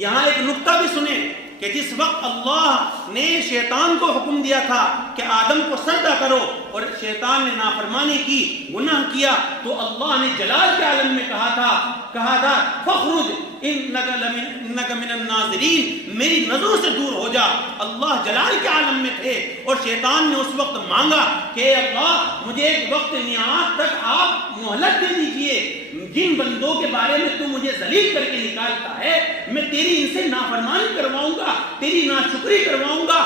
یہاں ایک نقطہ بھی سنیں کہ جس وقت اللہ نے شیطان کو حکم دیا تھا کہ آدم کو سجدہ کرو اور شیطان نے نافرمانی کی، گناہ کیا، تو اللہ نے جلال کے عالم میں کہا تھا فخرج انک من الناظرین، میری نظروں سے دور ہو جا۔ اللہ جلال کے عالم میں تھے اور شیطان نے اس وقت مانگا کہ اے اللہ مجھے ایک وقت نیاز تک آپ مہلت دے دیجئے، جن بندوں کے بارے میں تو مجھے ذلیل کر کے نکالتا ہے میں تیری ان سے نافرمانی کرواؤں گا، تیری ناشکری کرواؤں گا۔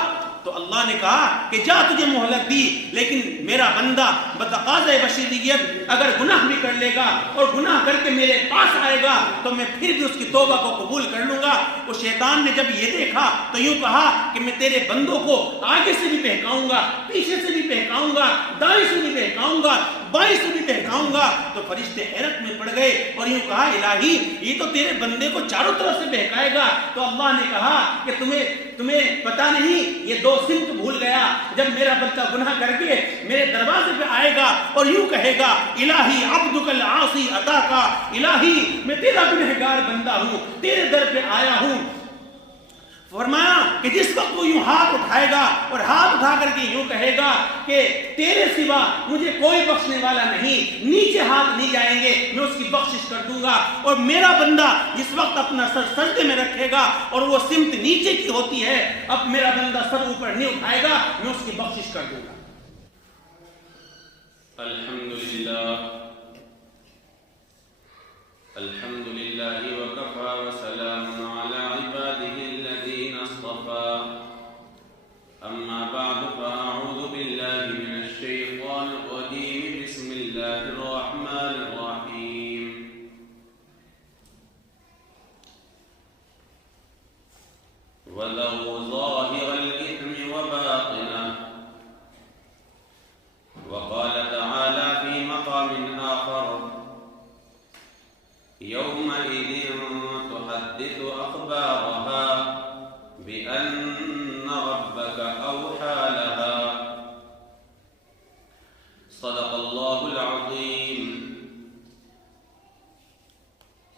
تو اللہ نے کہا کہ جا تجھے مہلت دی، لیکن میرا بندہ بتقاضۂ بشریت اگر گناہ بھی کر لے گا اور گناہ کر کے میرے پاس آئے گا تو میں پھر بھی اس کی توبہ کو قبول کر لوں گا۔ وہ شیطان نے جب یہ دیکھا تو یوں کہا کہ میں تیرے بندوں کو آگے سے بھی بہکاؤں گا، پیچھے سے بھی بہکاؤں گا، دائیں سے بھی بہکاؤں گا، بائیں سے بھی بہکاؤں گا۔ تو فرشتے حیرت میں پڑ گئے اور یوں کہا الہی یہ تو تیرے بندے کو چاروں طرف سے بہکائے گا۔ تو اللہ نے کہا کہ تمہیں پتہ نہیں، یہ دو سمت بھول گیا۔ جب میرا بچہ گناہ کر کے میرے دروازے پہ آئے گا اور یوں کہے گا الہی عبدک العاصی اتاکا، الہی میں تیرا گنہگار بندہ ہوں، تیرے در پہ آیا ہوں۔ فرمایا کہ جس وقت وہ یوں ہاتھ اٹھائے گا اور ہاتھ اٹھا کر کے یوں کہے گا کہ تیرے سوا مجھے کوئی بخشنے والا نہیں، نیچے ہاتھ نہیں جائیں گے، میں اس کی بخشش کر دوں گا۔ اور میرا بندہ جس وقت اپنا سر سجدے میں رکھے گا اور وہ سمت نیچے کی ہوتی ہے، اب میرا بندہ سر اوپر نہیں اٹھائے گا، میں اس کی بخشش کر دوں گا۔ الحمدللہ وکفا وسلام علی عباده الذین اصطفى اما بعد فاعوذ باللہ من الشیطان الرجیم بسم اللہ الرحمن الرحیم وَذَرُوا ظَاهِرَ الْإِثْمِ وَبَاطِنَهُ وقال تعالى في مقام آخر يومئذ تحدث أخبارها بأن ربك أوحى لها صدق الله العظيم۔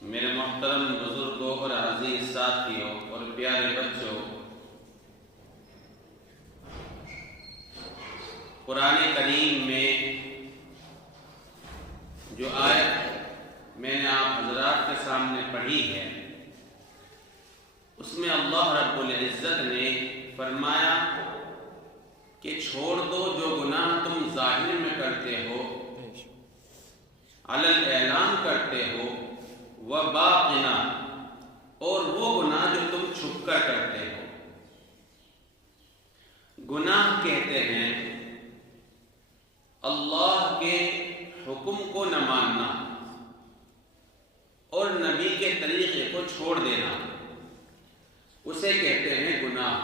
میرے محترم بزرگوں اور عزیز ساتھیوں اور پیارے بچوں، قرآن کریم میں جو آیت میں نے آپ حضرات کے سامنے پڑھی ہے، اس میں اللہ رب العزت نے فرمایا کہ چھوڑ دو جو گناہ تم ظاہر میں کرتے ہو، علی الاعلان کرتے ہو، وباطنا، اور وہ گناہ جو تم چھپ کر کرتے ہو۔ گناہ کہتے ہیں اللہ کے حکم کو نہ ماننا اور نبی کے طریقے کو چھوڑ دینا، اسے کہتے ہیں گناہ۔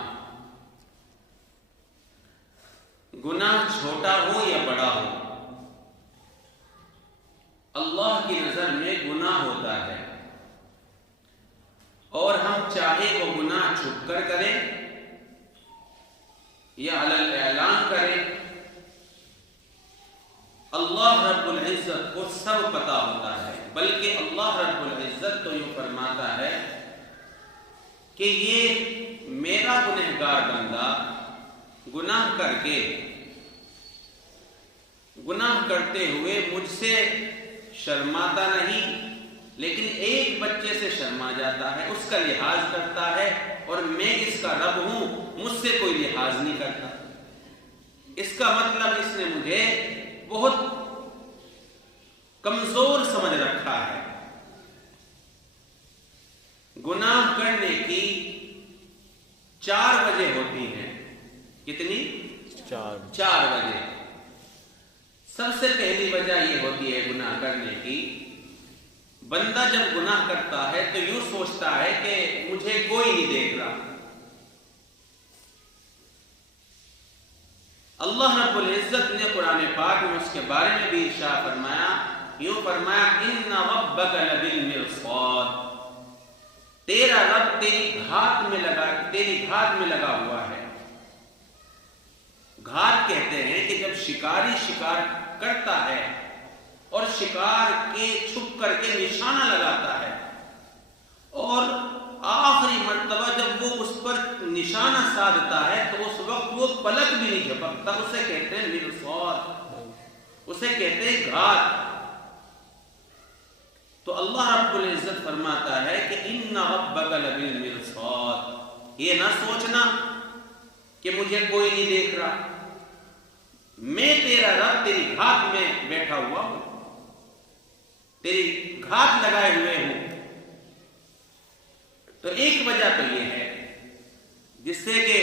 گناہ چھوٹا ہو یا بڑا ہو، اللہ کی نظر میں گناہ ہوتا ہے، اور ہم چاہے وہ گناہ چھپ کر کریں یا علی الاعلان کریں، اللہ رب العزت کو سب پتا ہوتا ہے۔ بلکہ اللہ رب العزت تو یوں فرماتا ہے کہ یہ میرا گنہگار بندہ گناہ کر کے، گناہ کرتے ہوئے مجھ سے شرماتا نہیں، لیکن ایک بچے سے شرما جاتا ہے، اس کا لحاظ کرتا ہے، اور میں اس کا رب ہوں، مجھ سے کوئی لحاظ نہیں کرتا۔ اس کا مطلب اس نے مجھے بہت کمزور سمجھ رکھا ہے۔ گناہ کرنے کی 4 وجہ ہوتی ہیں۔ کتنی؟ 4 وجہ۔ سب سے پہلی وجہ یہ ہوتی ہے گناہ کرنے کی، بندہ جب گناہ کرتا ہے تو یوں سوچتا ہے کہ مجھے کوئی نہیں دیکھ رہا۔ اللہ رب العزت نے قرآن پاک میں اس کے بارے میں بھی ارشاد فرمایا، یوں فرمایا ان ربک لبالمرصاد، تیرا رب تیری گھات میں لگا ہوا ہے۔ گھات کہتے ہیں کہ جب شکاری شکار کرتا ہے اور شکار کے چھپ کر کے نشانہ لگاتا ہے اور آخری نشانہ سادتا ہے تو اس وقت وہ پلک بھی نہیں جھپکتا، اسے کہتے ہیں مرصاد، اسے کہتے ہیں گھات۔ تو اللہ رب العزت فرماتا ہے کہ ان ربک لبالمرصاد، یہ نہ سوچنا کہ مجھے کوئی نہیں دیکھ رہا، میں تیرا رب تیری گھات میں بیٹھا ہوا ہوں، تیری گھات لگائے ہوئے ہوں۔ تو ایک وجہ تو یہ ہے جس سے کہ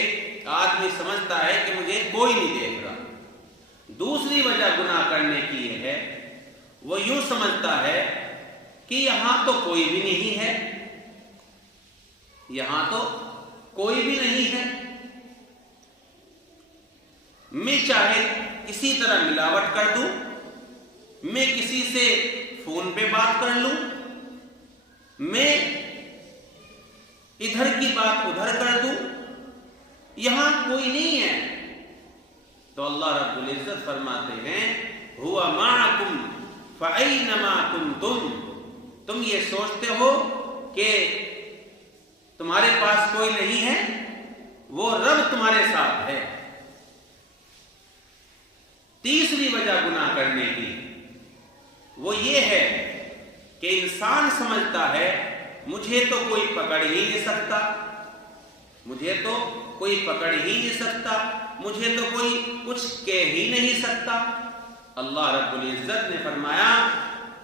آدمی سمجھتا ہے کہ مجھے کوئی نہیں دیکھ رہا۔ دوسری وجہ گناہ کرنے کی یہ ہے، وہ یوں سمجھتا ہے کہ یہاں تو کوئی بھی نہیں ہے، یہاں تو کوئی بھی نہیں ہے، میں چاہے کسی طرح ملاوٹ کر دوں، میں کسی سے فون پہ بات کر لوں، میں ادھر کی بات ادھر کر دوں، یہاں کوئی نہیں ہے۔ تو اللہ رب العزت فرماتے ہیں ہوا معکم فأینما کنتم، تم یہ سوچتے ہو کہ تمہارے پاس کوئی نہیں ہے، وہ رب تمہارے ساتھ ہے۔ تیسری وجہ گناہ کرنے کی وہ یہ ہے کہ انسان سمجھتا ہے مجھے تو کوئی پکڑ ہی نہیں سکتا، مجھے تو کوئی پکڑ ہی نہیں سکتا، مجھے تو کوئی کچھ کہہ ہی نہیں سکتا۔ اللہ رب العزت نے فرمایا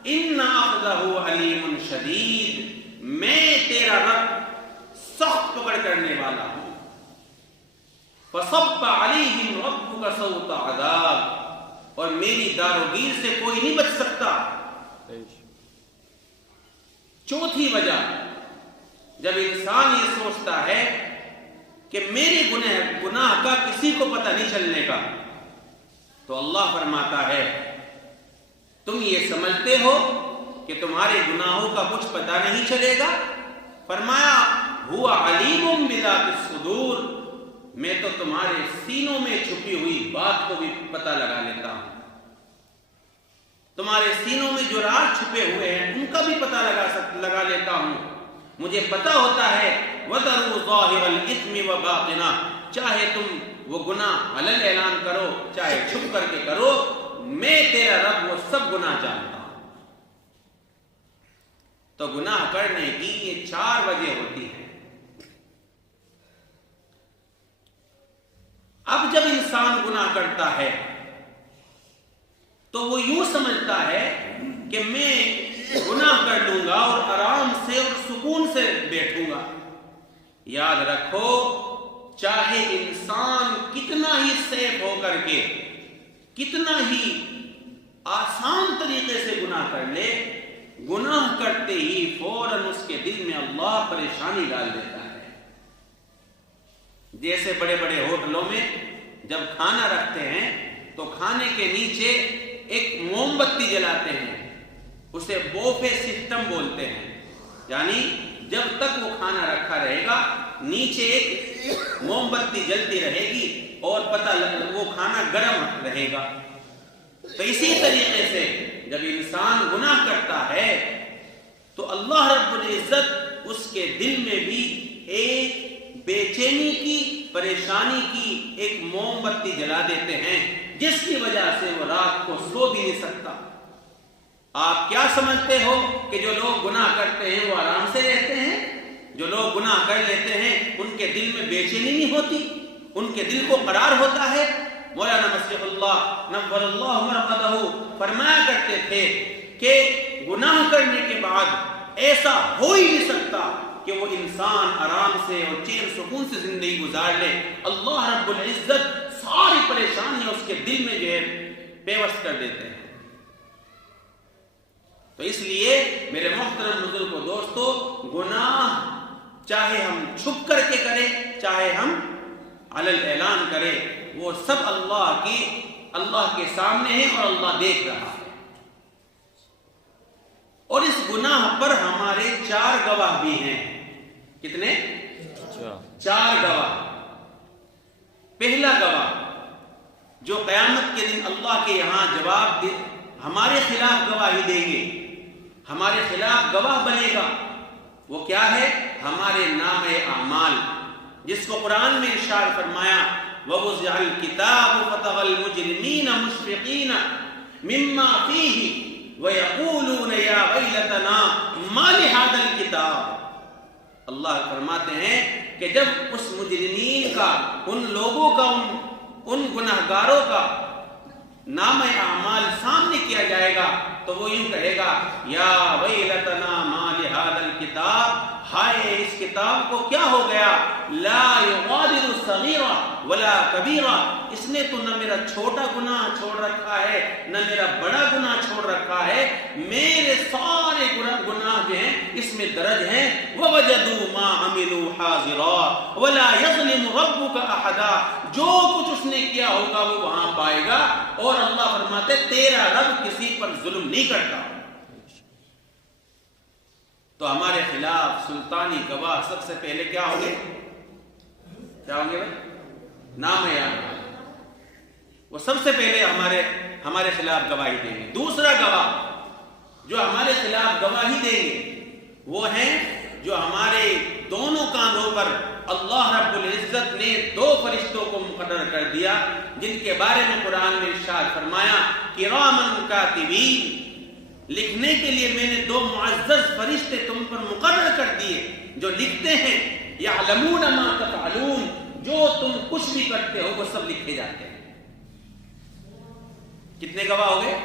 ان اخذہ علیم شدید، میں تیرا رب سخت پکڑ کرنے والا ہوں۔ فصب علیہم ربک صوت عذاب، اور میری داروگیر سے کوئی نہیں بچ سکتا۔ چوتھی وجہ، جب انسان یہ سوچتا ہے کہ میرے گناہ کا کسی کو پتہ نہیں چلنے کا، تو اللہ فرماتا ہے تم یہ سمجھتے ہو کہ تمہارے گناہوں کا کچھ پتہ نہیں چلے گا؟ فرمایا ہوا علیم بذات الصدور، میں تو تمہارے سینوں میں چھپی ہوئی بات کو بھی پتہ لگا لیتا ہوں، تمہارے سینوں میں جو راز چھپے ہوئے ہیں ان کا بھی پتہ لگا لیتا ہوں۔ مجھے پتہ ہوتا ہے وَذَرُوا ظَاهِرَ الْإِثْمِ وَبَاطِنَهُ، چاہے تم وہ گناہ علن اعلان کرو چاہے چھپ کر کے کرو، میں تیرا رب وہ سب گناہ جانتا ہوں۔ تو گناہ کرنے کی یہ 4 وجہ ہوتی ہیں۔ اب جب انسان گناہ کرتا ہے تو وہ یوں سمجھتا ہے کہ میں گناہ کر لوں گا اور آرام سے اور سکون سے بیٹھوں گا۔ یاد رکھو، چاہے انسان کتنا ہی سیف ہو کر کے، کتنا ہی آسان طریقے سے گناہ کر لے، گناہ کرتے ہی فوراً اس کے دل میں اللہ پریشانی ڈال دیتا ہے۔ جیسے بڑے بڑے ہوٹلوں میں جب کھانا رکھتے ہیں تو کھانے کے نیچے ایک موم بتی جلاتے ہیں، اسے بوفے سسٹم بولتے ہیں، یعنی جب تک وہ کھانا رکھا رہے گا نیچے ایک موم بتی جلتی رہے گی اور پتہ لگے وہ کھانا گرم رہے گا۔ تو اسی طریقے سے جب انسان گناہ کرتا ہے تو اللہ رب العزت اس کے دل میں بھی ایک بے چینی کی، پریشانی کی ایک موم بتی جلا دیتے ہیں، جس کی وجہ سے وہ رات کو سو بھی نہیں سکتا۔ آپ کیا سمجھتے ہو کہ جو لوگ گناہ کرتے ہیں وہ آرام سے رہتے ہیں؟ جو لوگ گناہ کر لیتے ہیں ان کے دل میں بے چینی نہیں ہوتی، ان کے دل کو قرار ہوتا ہے۔ مولانا مسیح اللہ نور اللہ مرقدہ فرمایا کرتے تھے کہ گناہ کرنے کے بعد ایسا ہو ہی نہیں سکتا کہ وہ انسان آرام سے اور چین سکون سے زندگی گزار لے۔ اللہ رب العزت ساری پریشانیاں اس کے دل میں جو ہے پیوست کر دیتے ہیں۔ تو اس لیے میرے محترم بزرگ و دوستو، گناہ چاہے ہم چھپ کر کے کریں چاہے ہم علن اعلان کریں، وہ سب اللہ کے سامنے ہے اور اللہ دیکھ رہا ہے۔ اور اس گناہ پر ہمارے 4 گواہ بھی ہیں۔ کتنے؟ 4 گواہ۔ پہلا گواہ جو قیامت کے دن اللہ کے یہاں جواب دے ہمارے خلاف گواہی دیں گے، ہمارے خلاف گواہ بنے گا، وہ کیا ہے؟ ہمارے نامہ اعمال۔ جس کو قرآن میں ارشاد فرمایا وَوُضِعَ الْكِتَابُ فَتَرَى الْمُجْرِمِينَ مُشْفِقِينَ مِمَّا فِيهِ وَيَقُولُونَ يَا وَيْلَتَنَا مَا لِهَذَا الْكِتَابِ. اللہ فرماتے ہیں کہ جب اس مجرمین کا، ان لوگوں کا، ان گناہگاروں کا نام اعمال سامنے کیا جائے گا تو وہ یوں کہے گا یا ویلتنا ما لہذا الکتاب، ہائے اس کتاب کو کیا ہو گیا، لا یغادر صغیرہ ولا کبیرہ، اس نے تو نہ میرا چھوٹا گناہ چھوڑ رکھا ہے نہ میرا بڑا گناہ چھوڑ رکھا ہے، میرے سارے گناہ جو ہیں اس میں درج ہیں. ووجدوا ما عملوا حاضرا ولا یظلم ربک احدا، جو کچھ اس نے کیا ہوگا وہ وہاں پائے گا. اور اللہ فرماتے تیرا رب کسی پر ظلم نہیں کرتا. تو ہمارے خلاف سلطانی گواہ سب سے پہلے کیا ہوں گے؟ کیا ہوں گے بھائی؟ نام اعمال. وہ سب سے پہلے ہمارے خلاف گواہی دیں گے. دوسرا گواہ جو ہمارے خلاف گواہی دیں گے وہ ہیں جو ہمارے دونوں کاندھوں پر اللہ رب العزت نے 2 فرشتوں کو مقرر کر دیا، جن کے بارے میں قرآن میں ارشاد فرمایا کرامن کاتبین، لکھنے کے لیے میں نے 2 معزز فرشتے تم پر مقرر کر دیے جو لکھتے ہیں. یعلمون ما تفعلون، جو تم کچھ بھی کرتے ہو وہ سب لکھے جاتے ہیں. کتنے گواہ ہو گئے؟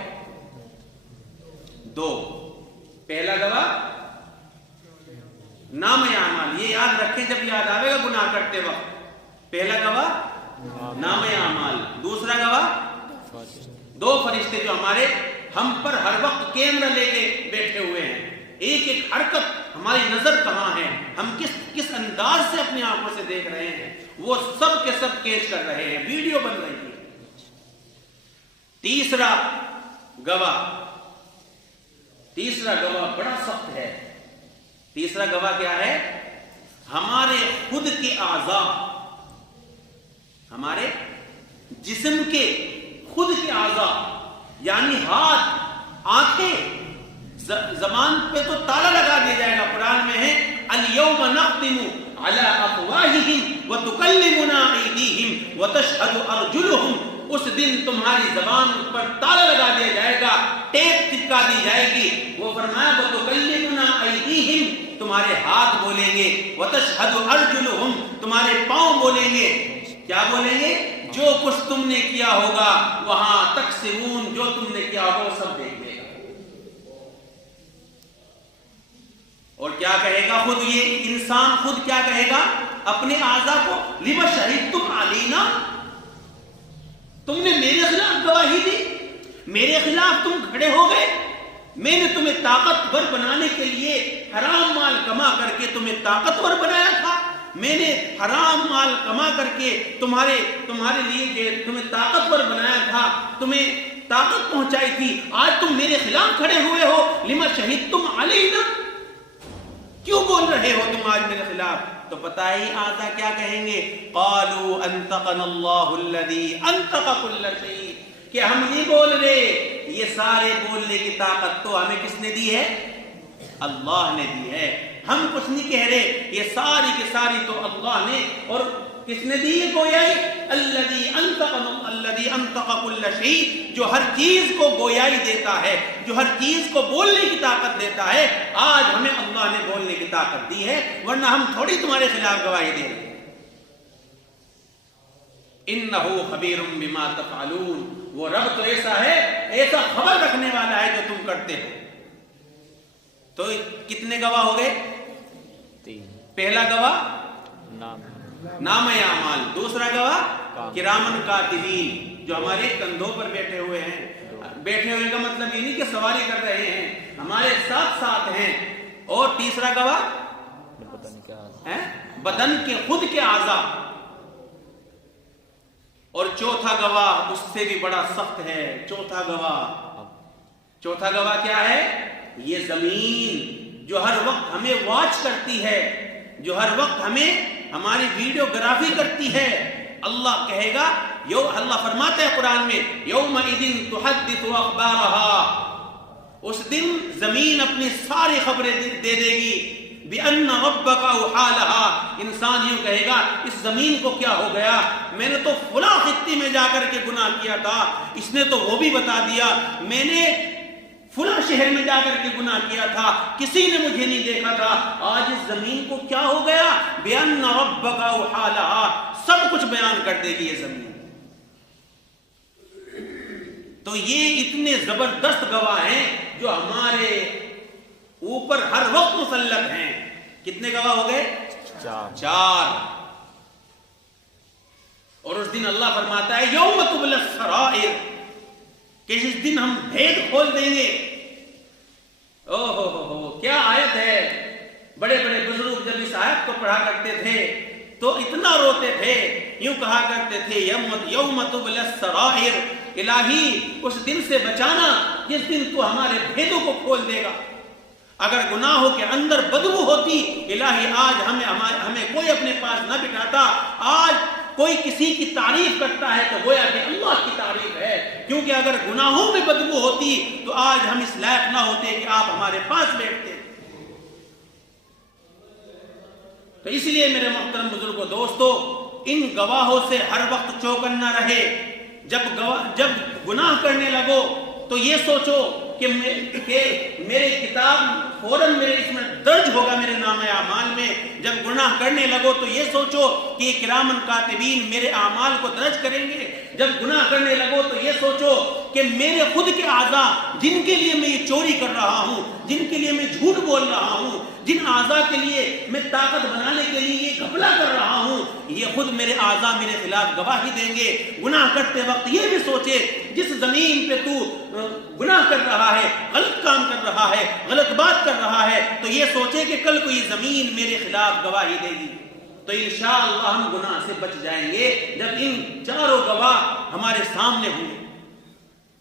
2. پہلا گواہ نام اعمال، یہ یاد رکھیں جب یاد آئے گا گناہ کرتے وقت. پہلا گواہ نام اعمال، دوسرا گواہ 2 فرشتے جو ہم پر ہر وقت کیمرہ لے کے بیٹھے ہوئے ہیں. ایک ایک حرکت ہماری نظر کہاں ہے، ہم کس انداز سے اپنی آنکھوں سے دیکھ رہے ہیں، وہ سب کے سب کیچ کر رہے ہیں، ویڈیو بن رہی ہے. تیسرا گواہ بڑا سخت ہے. تیسرا گواہ کیا ہے؟ ہمارے خود کے اعضاء، ہمارے جسم کے خود کے اعضاء، یعنی ہاتھ، آنکھیں. زبان پہ تو تالا لگا دیا جائے گا. قرآن میں ہے الیوم نختم علی افواہہم وتکلمنا ایدیہم وتشہد ارجلہم. اس دن تمہاری زبان پر تالا لگا دیا جائے گا، ٹیپ چپکا دی جائے گی. وہ فرمایا وتکلمنا ایدیہم، تمہارے ہاتھ بولیں گے، وتشہد ارجلہم، تمہارے پاؤں بولیں گے. کیا بولیں گے؟ جو کچھ تم نے کیا ہوگا وہاں تقسمون، جو تم نے کیا ہوگا وہ سب دیکھ لے گا. اور کیا کہے گا خود یہ انسان، خود کیا کہے گا اپنے اعضاء کو؟ لم شہدتم علینا، تم نے میرے خلاف گواہی دی، میرے خلاف تم کھڑے ہو گئے. میں نے تمہیں طاقتور بنانے کے لیے حرام مال کما کر کے تمہیں طاقتور بنایا تھا. میں نے حرام مال کما کر کے تمہارے لیے تمہیں طاقتور بنایا تھا، تمہیں طاقت پہنچائی تھی. آج تم میرے خلاف کھڑے ہوئے ہو. لما شہدتم علینا، کیوں بول رہے ہو تم آج میرے خلاف؟ تو پتہ ہی آتا کیا کہیں گے؟ قالوا انطقنا اللہ الذی انطق کل شیء، کہ ہم نہیں بول رہے، یہ سارے بولنے کی طاقت تو ہمیں کس نے دی ہے؟ اللہ نے دی ہے. ہم کچھ نہیں کہہ رہے، یہ ساری کی ساری تو اللہ نے. اور کس نے دی ہے گویائی؟ الذی انطق کل شیء، جو ہر چیز کو گویائی دیتا ہے، جو ہر چیز کو بولنے کی طاقت دیتا ہے. آج ہمیں اللہ نے بولنے کی طاقت دی ہے، ورنہ ہم تھوڑی تمہارے خلاف گواہی دے رہے. انہ خبیر بما تفعلون، وہ رب تو ایسا ہے، ایسا خبر رکھنے والا ہے جو تم کرتے ہو. تو کتنے گواہ ہو گئے؟ 3. پہلا گواہ نام اعمال، دوسرا گواہ کرامن کاتبین، جو ہمارے کندھوں پر بیٹھے ہوئے ہیں. بیٹھے ہوئے کا مطلب یہ نہیں کہ سواری کر رہے ہیں، ہمارے ساتھ ہیں. اور تیسرا گواہ بدن کے خود کے اعضاء. اور چوتھا گواہ اس سے بھی بڑا سخت ہے. چوتھا گواہ کیا ہے؟ یہ زمین جو ہر وقت ہمیں واچ کرتی ہے، جو ہر وقت ہماری ویڈیوگرافی کرتی ہے. اللہ کہے گا، اللہ فرماتا ہے قرآن میں یومئذ تحدث اخبارها، اس دن زمین اپنی ساری خبریں دے دے گی. بِأَنَّ رَبَّكَ أَوْحَىٰ لَهَا، انسان یوں کہے گا اس زمین کو کیا ہو گیا، میں نے تو فلاں خطے میں جا کر کے گناہ کیا تھا، اس نے تو وہ بھی بتا دیا، میں نے فلاں شہر میں جا کر کے گناہ کیا تھا، کسی نے مجھے نہیں دیکھا تھا، آج اس زمین کو کیا ہو گیا، بِأَنَّ رَبَّكَ أَوْحَىٰ لَهَا، سب کچھ بیان کر دے گی یہ زمین۔ تو یہ اتنے زبردست گواہ ہیں جو ہمارے اوپر ہر وقت مسلط ہیں۔ کتنے گواہ ہو گئے؟ چار۔ اور اس دن اللہ فرماتا ہے یوم تبلی السرائر، کہ اس دن ہم بھید کھول دیں گے۔ او ہو کیا آیت ہے! بڑے بڑے بزرگ جب اس آیت کو پڑھا کرتے تھے تو اتنا روتے تھے، یوں کہا کرتے تھے یوم تبلی السرائر، الہی اس دن سے بچانا جس دن تو ہمارے بھیدوں کو کھول دے گا۔ اگر گناہوں کے اندر بدبو ہوتی، الہی آج ہمیں کوئی اپنے پاس نہ بٹھاتا۔ آج کوئی کسی کی تعریف کرتا ہے تو گویا کہ اللہ کی تعریف ہے، کیونکہ اگر گناہوں میں بدبو ہوتی تو آج ہم اس لائق نہ ہوتے کہ آپ ہمارے پاس بیٹھتے۔ تو اس لیے میرے محترم بزرگوں دوستو، ان گواہوں سے ہر وقت چوکن نہ رہے۔ جب گناہ کرنے لگو تو یہ سوچو کہ میرے کتاب فوراً میرے اس میں درج ہوگا میرے نام اعمال میں۔ جب گناہ کرنے لگو تو یہ سوچو کہ کرامن کاتبین میرے اعمال کو درج کریں گے۔ جب گناہ کرنے لگو تو یہ سوچو کہ میرے خود کے اعضاء جن کے لیے میں یہ چوری کر رہا ہوں، جن کے لیے میں جھوٹ بول رہا ہوں، جن اعضاء کے لیے میں طاقت بنانے کے لیے یہ گھپلا کر رہا ہوں، یہ خود میرے اعضاء میرے خلاف گواہی دیں گے۔ گناہ کرتے وقت یہ بھی سوچے جس زمین پہ تو گناہ کر رہا ہے، غلط کام کر رہا ہے، غلط بات کر رہا ہے، تو یہ سوچے کہ کل کو یہ زمین میرے خلاف گواہی دے گی۔ تو انشاءاللہ ہم گناہ سے بچ جائیں گے جب ان چاروں گواہ ہمارے سامنے ہوں گے۔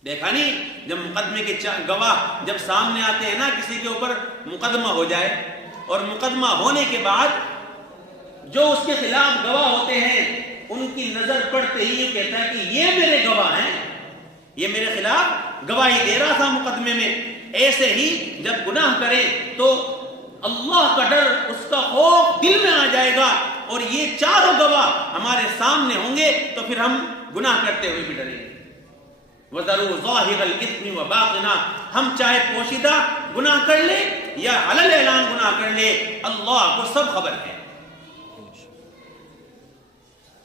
دیکھا نہیں جب مقدمے کے گواہ جب سامنے آتے ہیں نا، کسی کے اوپر مقدمہ ہو جائے اور مقدمہ ہونے کے بعد جو اس کے خلاف گواہ ہوتے ہیں ان کی نظر پڑتے ہی یہ کہتا ہے کہ یہ میرے گواہ ہیں، یہ میرے خلاف گواہی دے رہا تھا مقدمے میں۔ ایسے ہی جب گناہ کرے تو اللہ کا ڈر، اس کا خوف دل میں آ جائے گا، اور یہ چاروں گواہ ہمارے سامنے ہوں گے تو پھر ہم گناہ کرتے ہوئے بھی ڈریں گے۔ وَذَرُوا ظَاهِرَ الْإِثْمِ وَبَاطِنَهُ، ہم چاہے پوشیدہ گناہ کر لیں یا علل اعلان گناہ کر لیں، اللہ کو سب خبر ہے۔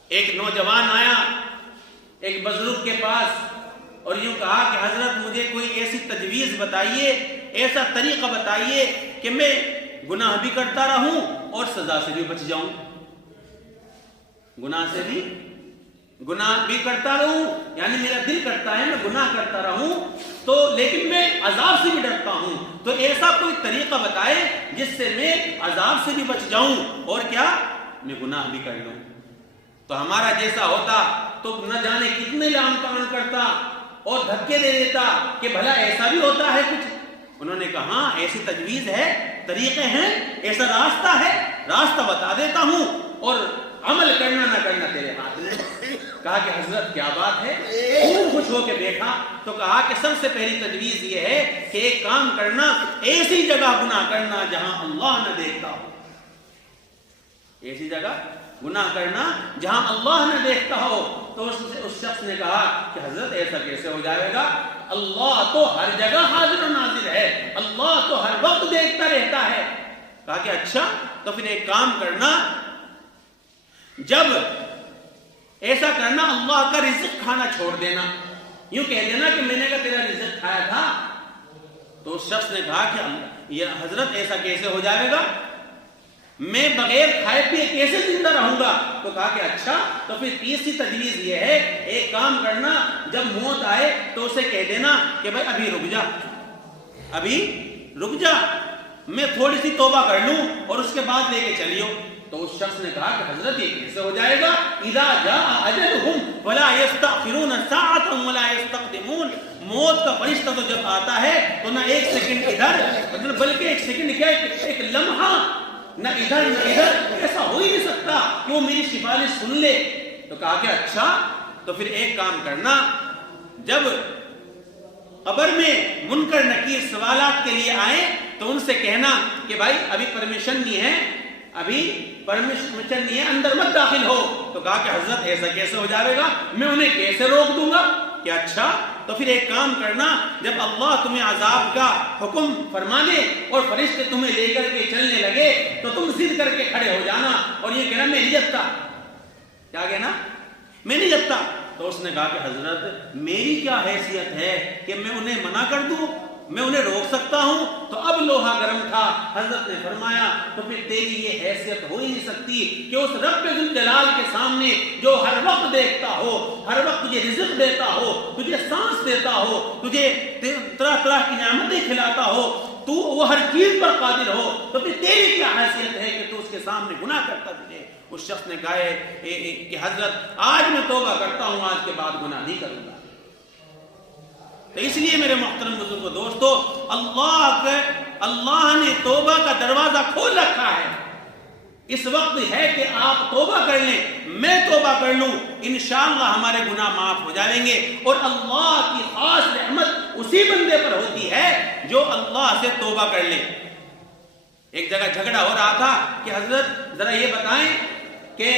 ایک نوجوان آیا ایک بزرگ کے پاس اور یوں کہا کہ حضرت مجھے کوئی ایسی تجویز بتائیے، ایسا طریقہ بتائیے کہ میں گناہ بھی کرتا رہوں اور سزا سے بھی بچ جاؤں۔ گناہ بھی کرتا رہوں، یعنی میرا دل کرتا ہے میں گناہ کرتا رہوں تو لیکن میں عذاب سے بھی ڈرتا ہوں، تو ایسا کوئی طریقہ بتائے جس سے میں عذاب سے بھی بچ جاؤں اور کیا میں گناہ بھی کر لوں۔ تو ہمارا جیسا ہوتا تو نہ جانے کتنے لام کان کرتا اور دھکے دے دیتا کہ بھلا ایسا بھی ہوتا ہے کچھ۔ انہوں نے کہا ہاں ایسی تجویز ہے، طریقے ہیں، ایسا راستہ ہے، راستہ بتا دیتا ہوں اور عمل کرنا نہ کرنا تیرے ہاتھ میں۔ کہا کہ حضرت کیا بات ہے؟ خوب خوش ہو کے بیٹھا تو کہا کہ سب سے پہلی تجویز یہ ہے کہ ایک کام کرنا، ایسی جگہ گناہ کرنا جہاں اللہ نہ دیکھتا ہو۔ ایسی جگہ گناہ کرنا جہاں اللہ نہ دیکھتا ہو۔ تو اس شخص نے کہا کہ حضرت ایسا کیسے ہو جائے گا؟ اللہ تو ہر جگہ حاضر و ناظر ہے، اللہ تو ہر وقت دیکھتا رہتا ہے۔ کہا کہ اچھا تو پھر ایک کام کرنا، جب ایسا کرنا اللہ کا رزق کھانا چھوڑ دینا، یوں کہہ دینا کہ میں نے کہا تیرا رزق کھایا تھا۔ تو اس شخص نے کہا کہ یہ حضرت ایسا کیسے ہو جائے گا، میں بغیر کھائے پیے کیسے زندہ رہوں گا؟ تو کہا کہ اچھا تو پھر تیسری تجویز یہ ہے، ایک کام کرنا، جب موت آئے تو اسے کہہ دینا کہ بھائی ابھی رک جا، میں تھوڑی سی توبہ کر لوں اور اس کے بعد لے کے چلیو۔ تو اس شخص نے کہا کہ حضرت یہ کیسے ہو جائے گا؟ اذا جاء اجلهم فلا يستأخرون ساعة ولا يستقدمون، موت کا فرشتہ تو جب آتا ہے تو نہ ایک سیکنڈ ادھر بلکہ ایک سیکنڈ کیا ایک لمحہ نہ ادھر نہ ادھر، ایسا ہو ہی نہیں سکتا کہ وہ میری سفارش سن لے۔ تو کہا کہ اچھا تو پھر ایک کام کرنا، جب قبر میں منکر نکیر سوالات کے لیے آئیں تو ان سے کہنا کہ بھائی ابھی پرمیشن نہیں ہے، ابھی پرمیشن نہیں ہے، اندر مت داخل ہو. تو کہا کہ حضرت ایسا کیسے ہو جائے گا، میں انہیں کیسے روک دوں گا؟ کہ اچھا تو پھر ایک کام کرنا، جب اللہ تمہیں عذاب کا حکم فرما دے اور فرشتے تمہیں لے کر کے چلنے لگے تو تم ضد کر کے کھڑے ہو جانا اور یہ کہنا میں نہیں جبتا. کیا کہنا؟ میں نہیں جبتا. تو اس نے کہا کہ حضرت میری کیا حیثیت ہے کہ میں انہیں منع کر دوں، میں انہیں روک سکتا ہوں؟ تو اب لوہا گرم تھا. حضرت نے فرمایا تو پھر تیری یہ حیثیت ہو ہی نہیں سکتی کہ اس رب ذوالجلال کے سامنے جو ہر وقت دیکھتا ہو، ہر وقت تجھے رزق دیتا ہو، تجھے سانس دیتا ہو، تجھے طرح طرح کی نعمتیں کھلاتا ہو، تو وہ ہر چیز پر قادر ہو، تو پھر تیری کیا حیثیت ہے کہ تو اس کے سامنے گناہ کرتا تجھے؟ اس شخص نے کہا کہ حضرت آج میں توبہ کرتا ہوں، آج کے بعد گناہ نہیں کروں گا. تو اس لیے میرے محترم بزرگوں دوستو، اللہ نے توبہ کا دروازہ کھول رکھا ہے. اس وقت ہے کہ آپ توبہ کر لیں، میں توبہ کر لوں، انشاءاللہ ہمارے گناہ معاف ہو جائیں گے. اور اللہ کی خاص رحمت اسی بندے پر ہوتی ہے جو اللہ سے توبہ کر لے. ایک جگہ جھگڑا ہو رہا تھا کہ حضرت ذرا یہ بتائیں کہ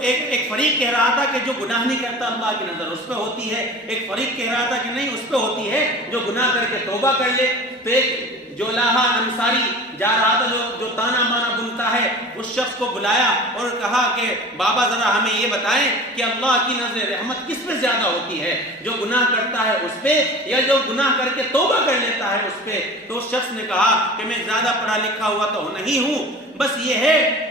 ایک فریق کہہ رہا تھا کہ جو گناہ نہیں کرتا اللہ کی نظر اس پہ ہوتی ہے، ایک فریق کہہ رہا تھا کہ نہیں اس پہ ہوتی ہے جو گناہ کر کے توبہ کر لے. تو ایک جولاہا انصاری جا رہا تھا جو تانا مانا بنتا ہے، اس شخص کو بلایا اور کہا کہ بابا ذرا ہمیں یہ بتائیں کہ اللہ کی نظر رحمت کس پہ زیادہ ہوتی ہے، جو گناہ کرتا ہے اس پہ یا جو گناہ کر کے توبہ کر لیتا ہے اس پہ؟ تو اس شخص نے کہا کہ میں زیادہ پڑھا لکھا ہوا تو نہیں ہوں، بس یہ ہے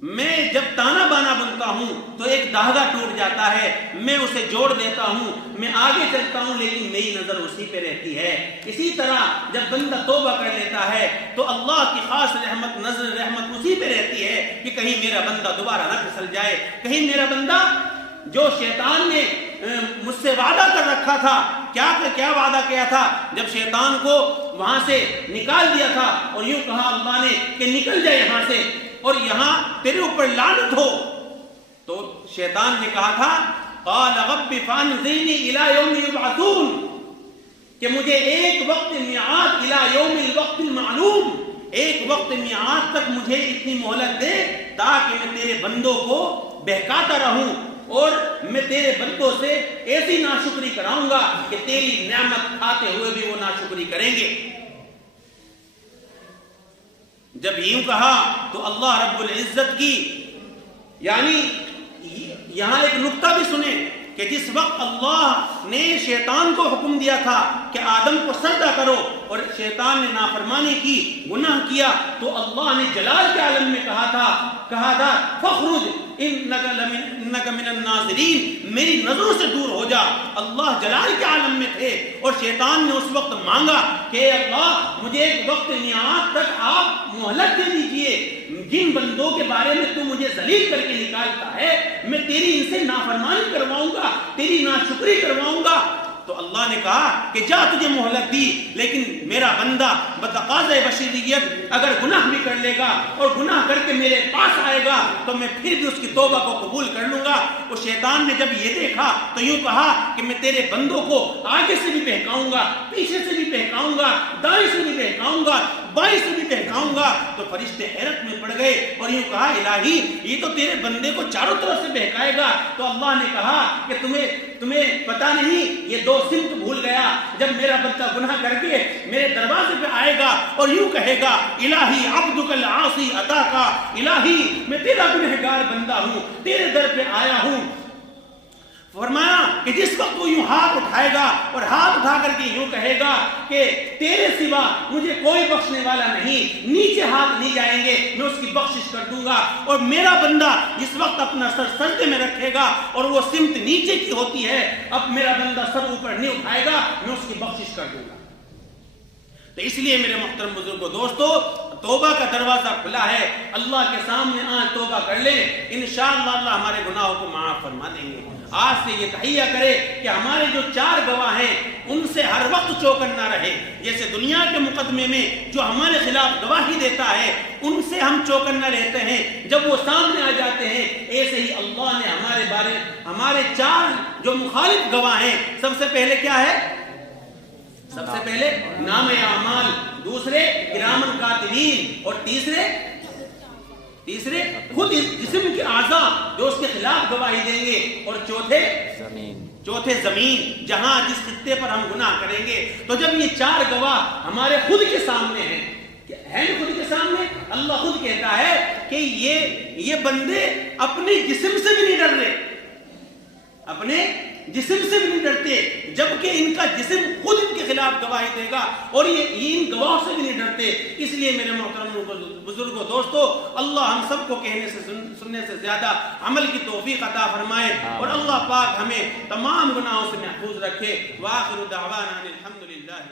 میں جب تانا بانا بنتا ہوں تو ایک دھاگا ٹوٹ جاتا ہے، میں اسے جوڑ دیتا ہوں، میں آگے چلتا ہوں، لیکن میری نظر اسی پہ رہتی ہے. اسی طرح جب بندہ توبہ کر لیتا ہے تو اللہ کی خاص رحمت، نظر رحمت اسی پہ رہتی ہے کہ کہیں میرا بندہ دوبارہ نہ پھسل جائے، کہیں میرا بندہ جو شیطان نے مجھ سے وعدہ کر رکھا تھا، کیا وعدہ کیا تھا جب شیطان کو وہاں سے نکال دیا تھا اور یوں کہا اللہ نے کہ نکل جائے یہاں سے اور یہاں تیرے اوپر لعنت ہو، تو شیطان نے کہا تھا قال رب فانظرنی الی یوم یبعثون، کہ مجھے ایک وقت میعاد الی یوم الوقت المعلوم، ایک وقت میعاد تک مجھے اتنی مہلت دے تاکہ میں تیرے بندوں کو بہکاتا رہوں اور میں تیرے بندوں سے ایسی ناشکری کراؤں گا کہ تیری نعمت کھاتے ہوئے بھی وہ ناشکری کریں گے. جب یوں کہا تو اللہ رب العزت کی، یعنی یہاں ایک نکتہ بھی سنیں کہ جس وقت اللہ نے شیطان کو حکم دیا تھا کہ آدم کو سجدہ کرو اور شیطان نے نافرمانی کی، گناہ کیا، تو اللہ نے جلال کے عالم میں کہا تھا فخرج انک من الناظرین، میری نظروں سے دور ہو جا. اللہ جلال کے عالم میں تھے اور شیطان نے اس وقت مانگا کہ اللہ مجھے ایک وقت میعاد تک آپ مہلت دے دیجئے، جن بندوں کے بارے میں تو مجھے ذلیل کر کے نکالتا ہے میں تیری ان سے نافرمانی کرواؤں گا، تیری ناشکری کرواؤں گا. تو اللہ نے کہا کہ جا تجھے مہلت دی، لیکن میرا بندہ بتقاضۂ بشریت اگر گناہ بھی کر لے گا اور گناہ کر کے میرے پاس آئے گا تو میں پھر بھی اس کی توبہ کو قبول کر لوں گا. اور شیطان نے جب یہ دیکھا تو یوں کہا کہ میں تیرے بندوں کو آگے سے بھی بہکاؤں گا، پیچھے سے بھی بہکاؤں گا، دائیں سے بھی بہکاؤں گا، بائیں سے بھی بہکاؤں گا. تو فرشتے حیرت میں پڑ گئے اور یوں کہا الہی یہ تو تیرے بندے کو چاروں طرف سے بہکائے گا. تو اللہ نے کہا کہ تمہیں پتا نہیں، یہ دو سمت بھول گیا. جب میرا بچہ گناہ کر کے میرے دروازے پہ آئے گا اور یوں کہے گا الہی عبدک العاصی اتاکا، الہی میں تیرا گنہگار بندہ ہوں، تیرے در پہ آیا ہوں. فرمایا کہ جس وقت وہ یوں ہاتھ اٹھائے گا اور ہاتھ اٹھا کر کے یوں کہے گا کہ تیرے سوا مجھے کوئی بخشنے والا نہیں، نیچے ہاتھ نہیں جائیں گے، میں اس کی بخشش کر دوں گا. اور میرا بندہ جس وقت اپنا سر سجدے میں رکھے گا اور وہ سمت نیچے کی ہوتی ہے، اب میرا بندہ سر اوپر نہیں اٹھائے گا، میں اس کی بخشش کر دوں گا. تو اس لیے میرے محترم بزرگوں دوستو، توبہ کا دروازہ کھلا ہے. اللہ کے سامنے آج توبہ کر لیں، انشاءاللہ اللہ ہمارے گناہوں کو معاف فرما دیں گے. آج سے یہ تہیہ کرے کہ ہمارے جو 4 گواہ ہیں ان سے ہر وقت چوکن نہ رہے. جیسے دنیا کے مقدمے میں جو ہمارے خلاف گواہی دیتا ہے ان سے ہم چوکن نہ رہتے ہیں، جب وہ سامنے آ جاتے ہیں ایسے ہی اللہ نے ہمارے 4 جو مخالف گواہ ہیں، سب سے پہلے کیا ہے؟ سب سے پہلے نام اعمال، دوسرے کرامن کاتبین، اور تیسرے خود جسم کے اعضاء جو اس کے خلاف گواہی دیں گے، اور چوتھے زمین جہاں جس خطے پر ہم گناہ کریں گے۔ تو جب یہ چار گواہ ہمارے خود کے سامنے ہیں، خود کے سامنے، اللہ خود کہتا ہے کہ یہ بندے اپنے جسم سے بھی نہیں ڈر رہے، اپنے جسم سے بھی نہیں ڈرتے، جبکہ ان کا جسم خود ان کے خلاف گواہی دے گا، اور یہ ان گواہوں سے بھی نہیں ڈرتے۔ اس لیے میرے محترم بزرگوں، دوستو، اللہ ہم سب کو کہنے سے سننے سے زیادہ عمل کی توفیق عطا فرمائے، اور اللہ پاک ہمیں تمام گناہوں سے محفوظ رکھے۔ وآخر دعوانا الحمدللہ۔